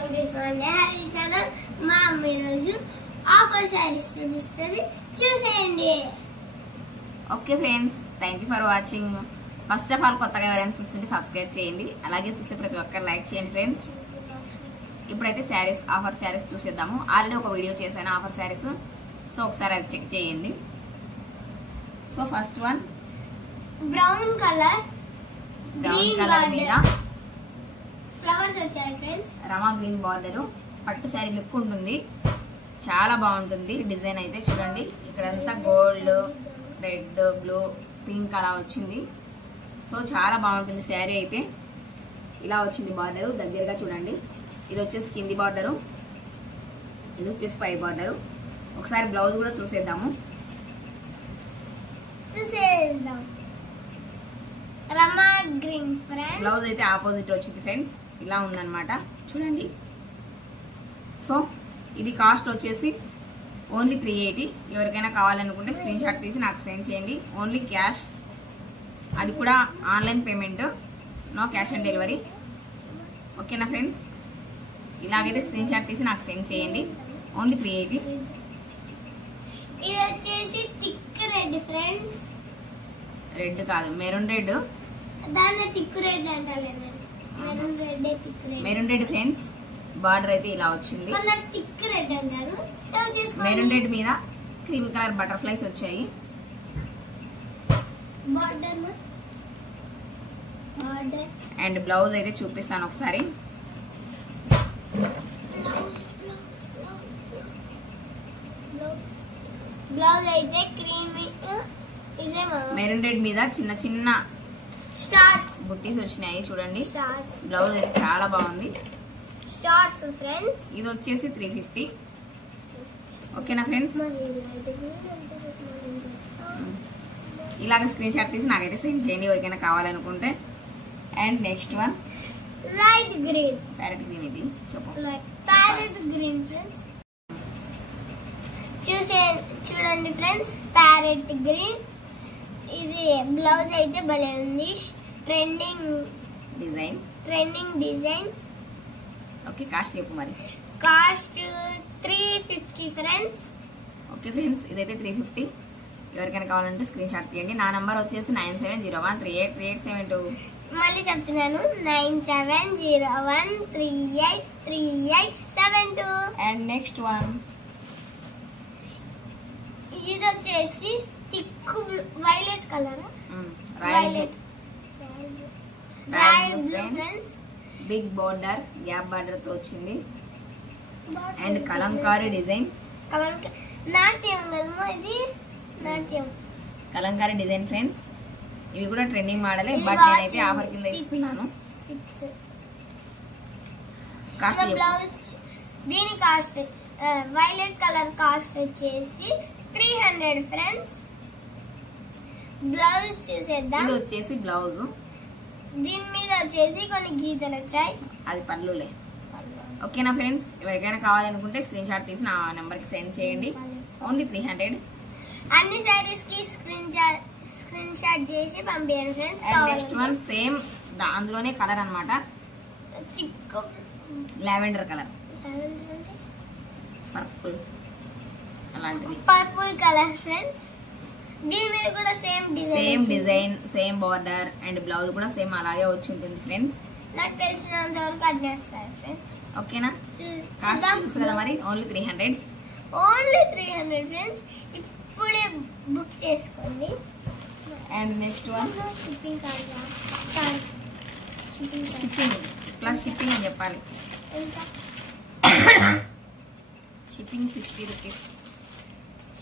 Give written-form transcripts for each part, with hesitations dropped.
Welcome to my channel. మా అమ్మ ఈరోజు ఆఫర్ సారీస్ చూపిస్తుంది, చూసేయండి. Okay friends, thank you for watching. First of all కొత్తగా ఎవరైనా చూస్తుంటే సబ్స్క్రైబ్ చేయండి, అలాగే చూసే ప్రతి ఒక్కరు లైక్ చేయండి ఫ్రెండ్స్. ఇప్పుడైతే శారీస్, ఆఫర్ శారీస్ చూసేద్దాము. ఆల్రెడీ ఒక వీడియో చేశాను ఆఫర్ శారీస్, సో ఒకసారి అది చెక్ చేయండి. So first one brown colour మీద ఫ్లవర్స్ వచ్చాయి ఫ్రెండ్స్. రమా గ్రీన్ బార్డర్, పట్టు శారీ లుక్ ఉంటుంది, చాలా బాగుంటుంది. డిజైన్ అయితే చూడండి, ఇక్కడంతా గోల్డ్, రెడ్, బ్లూ, పింక్ అలా వచ్చింది. సో చాలా బాగుంటుంది శారీ అయితే. ఇలా వచ్చింది బార్డర్, దగ్గరగా చూడండి. ఇది వచ్చేసి కింది బార్డరు, ఇది వచ్చేసి పై బార్డరు. ఒకసారి బ్లౌజ్ కూడా చూసేద్దాము. రమా గ్రీన్ ఫ్రెండ్స్. బ్లౌజ్ అయితే ఆపోజిట్ వచ్చింది ఫ్రెండ్స్, ఇలా ఉందన్నమాట చూడండి. సో ఇది కాస్ట్ వచ్చేసి ఓన్లీ 380. ఎవరికైనా కావాలనుకుంటే స్క్రీన్ షాట్ తీసి నాకు సెండ్ చేయండి. ఓన్లీ క్యాష్, అది కూడా online payment, no cash on delivery. ఓకేనా ఫ్రెండ్స్? ఇలాగైతే స్క్రీన్ షాట్ తీసి నాకు సెండ్ చేయండి. ఓన్లీ 380. ఇది వచ్చేసి థిక్ రెడ్ ఫ్రెండ్స్. రెడ్ కాదు, మెరూన్ రెడ్. దాన్ని థిక్ రెడ్ అంటారు. Maroon red friends. బార్డర్ అయితే ఇలా వచ్చింది. థిక్ రెడ్ అంటారు. మెరూన్ రెడ్ మీద క్రీమ్ కలర్ బటర్ఫ్లైస్ వచ్చాయి. అండ్ బ్లౌజ్ అయితే చూపిస్తాను ఒకసారి. బ్లౌజ్ అయితే క్రీమీ, మెరూన్ రెడ్ మీద చిన్న చిన్న స్టార్స్ బుట్టీస్ వచ్చినాయి చూడండి. స్టార్స్. బ్లౌజ్ అయితే చాలా బాగుంది. Stars friends. ఇది వచ్చేసి 350. ఓకేనా ఫ్రెండ్స్? ఇలాగ స్క్రీన్ షాట్ తీసి నాకైతే సెండ్ చేయండి ఎవరికైనా కావాలనుకుంటే. And next one light green. Parrot green. ఇది చెప్పు. Parrot green friends. చూడండి ఫ్రెండ్స్, ప్యారెట్ గ్రీన్. ఇది బ్లౌజ్ అయితే భలే ఉంది. Trending design. ఓకే, కాస్ట్ చెప్పు మరి. Cost 350 friends. ఓకే ఫ్రెండ్స్, ఇదైతే 350. ఎవరికైనా కావాలంటే స్క్రీన్ షాట్ తీయండి. నా నంబర్ వచ్చేసి 9701383872. మళ్ళీ చెప్తున్నాను, 9701383872. అండ్ నెక్స్ట్ వన్ ఇది వచ్చేసి thick violet colour. Violet friends. Big border, gap border తో వచ్చింది. And Kalamkari design. నాట్యం కదమ్మా ఇది, నాట్యం కలంకారీ డిజైన్ ఫ్రెండ్స్. ఇవి కూడా ట్రెండింగ్ మోడలే, బట్ నేనైతే ఆఫర్ కింద ఇస్తున్నాను. కాస్ట్ బ్లౌజ్ దీని కాస్ట్ వైలెట్ కలర్ కాస్ట్ వచ్చేసి 300 ఫ్రెండ్స్. బ్లౌజ్ చూసేద్దాం. ఇది వచ్చేసి బ్లౌజ్. దీని మీద వచ్చేసి కొన్ని గీతలు వచ్చాయి, అది పళ్ళులే. ఓకేనా ఫ్రెండ్స్? ఎవరికైనా కావాలనుకుంటే స్క్రీన్ షాట్ తీసి నా నెంబర్ కి సెండ్ చేయండి. ఓన్లీ 300. అన్ని సారీస్ కి స్క్రీన్ షాట్ చేసి పంపించండి ఫ్రెండ్స్. నెక్స్ట్ వన్ సేమ్ అందులోనే కలర్ అన్నమాట, లావెండర్ కలర్, పర్పుల్ అలాంటిది. Purple colour friends. దీని మీద కూడా same design, same border and blouse కూడా సేమ్ అలాగే వచ్చి ఉంటుంది ఫ్రెండ్స్. నాకు తెలిసినంత వరకు అడ్నే వస్తాయి ఫ్రెండ్స్. ఓకేనా? కాస్ట్ తెలుసు కదా మరి. ఓన్లీ 300. Only 300 friends. ఇప్పుడే బుక్ చేసుకోండి. And next one shipping plus shipping అని చెప్పాలి. Shipping 60 rupees.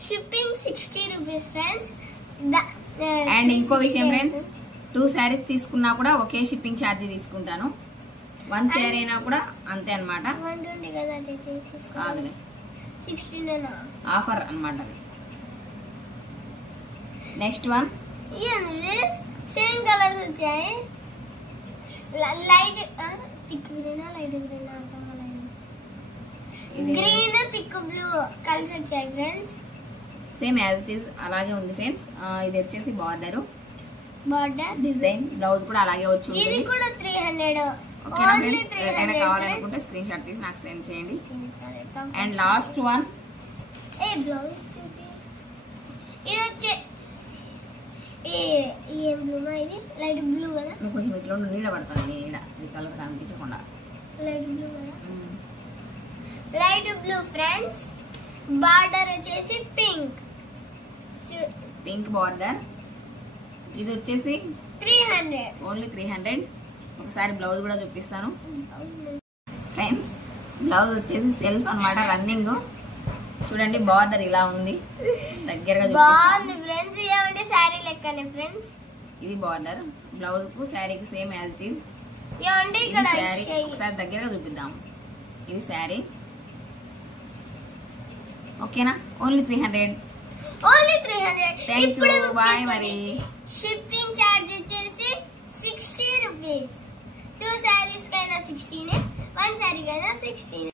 Shipping 60 rupees friends. And ఇంకో విషయం ఫ్రెండ్స్, 2 శారీస్ తీసుకున్నా కూడా ఒకే షిప్పింగ్ ఛార్జ్ తీసుకుంటాను. 1 శారీ అయినా కూడా అంతే అనమాట. కాదులే, 16 ఆఫర్ అనమాట. నెక్స్ట్ వన్ సేమ్ కలర్స్ వచ్చాయి. Light thick green, light green green thick blue కలిసి వచ్చాయి friends. Same as it is అలాగే ఉంది ఫ్రెండ్స్. ఇది వచ్చేసి బార్డర్ డిజైన్. బ్లౌజ్ కూడా అలాగే వచ్చి ఇది కూడా 300. ఓకేనా ఫ్రెండ్స్, ఎవరికైనా కావాలనుకుంటే స్క్రీన్ షాట్ తీసి నాకు సెండ్ చేయండి. అండ్ లాస్ట్ వన్ బ్లౌజ్ చూపి. ఇది వచ్చే ఏం బ్లూ ఇది లైట్ బ్లూ కదా. నువ్వు కొంచెం ఇట్లా నీడ పడుతుంది, నీడ ఈ కలర్ కనిపించకుండా. లైట్ బ్లూ కదా, లైట్ బ్లూ ఫ్రెండ్స్. బార్డర్ వచ్చేసి పింక్, పింక్ బార్డర్. ఇది వచ్చేసి 300, ఓన్లీ 300. ఒకసారి బ్లౌజ్ కూడా చూపిస్తాను ఫ్రెండ్స్. బ్లౌజ్ వచ్చేసి సెల్ఫ్ అన్నమాట, రన్నింగ్. చూడండి బార్డర్ ఇలా ఉంది, దగ్గరగా బాగుంది ఫ్రెండ్స్. ఏమంటే శారీ లెక్కనే ఫ్రెండ్స్. ఇది బార్డర్, బ్లౌజ్ కు శారీకి సేమ్ యాజ్ ఇట్ ఈస్. ఏమంటే ఇక్కడ శారీ ఒకసారి దగ్గరగా చూపిద్దాం. ఇది శారీ, ఓకేనా. ఓన్లీ 300. Thank you, bye. మరి షిప్పింగ్ ఛార్జ్ వచ్చేసి 60 రూపీస్. 2 శారీస్ కైనా 16, 1 శారీ కైనా 16.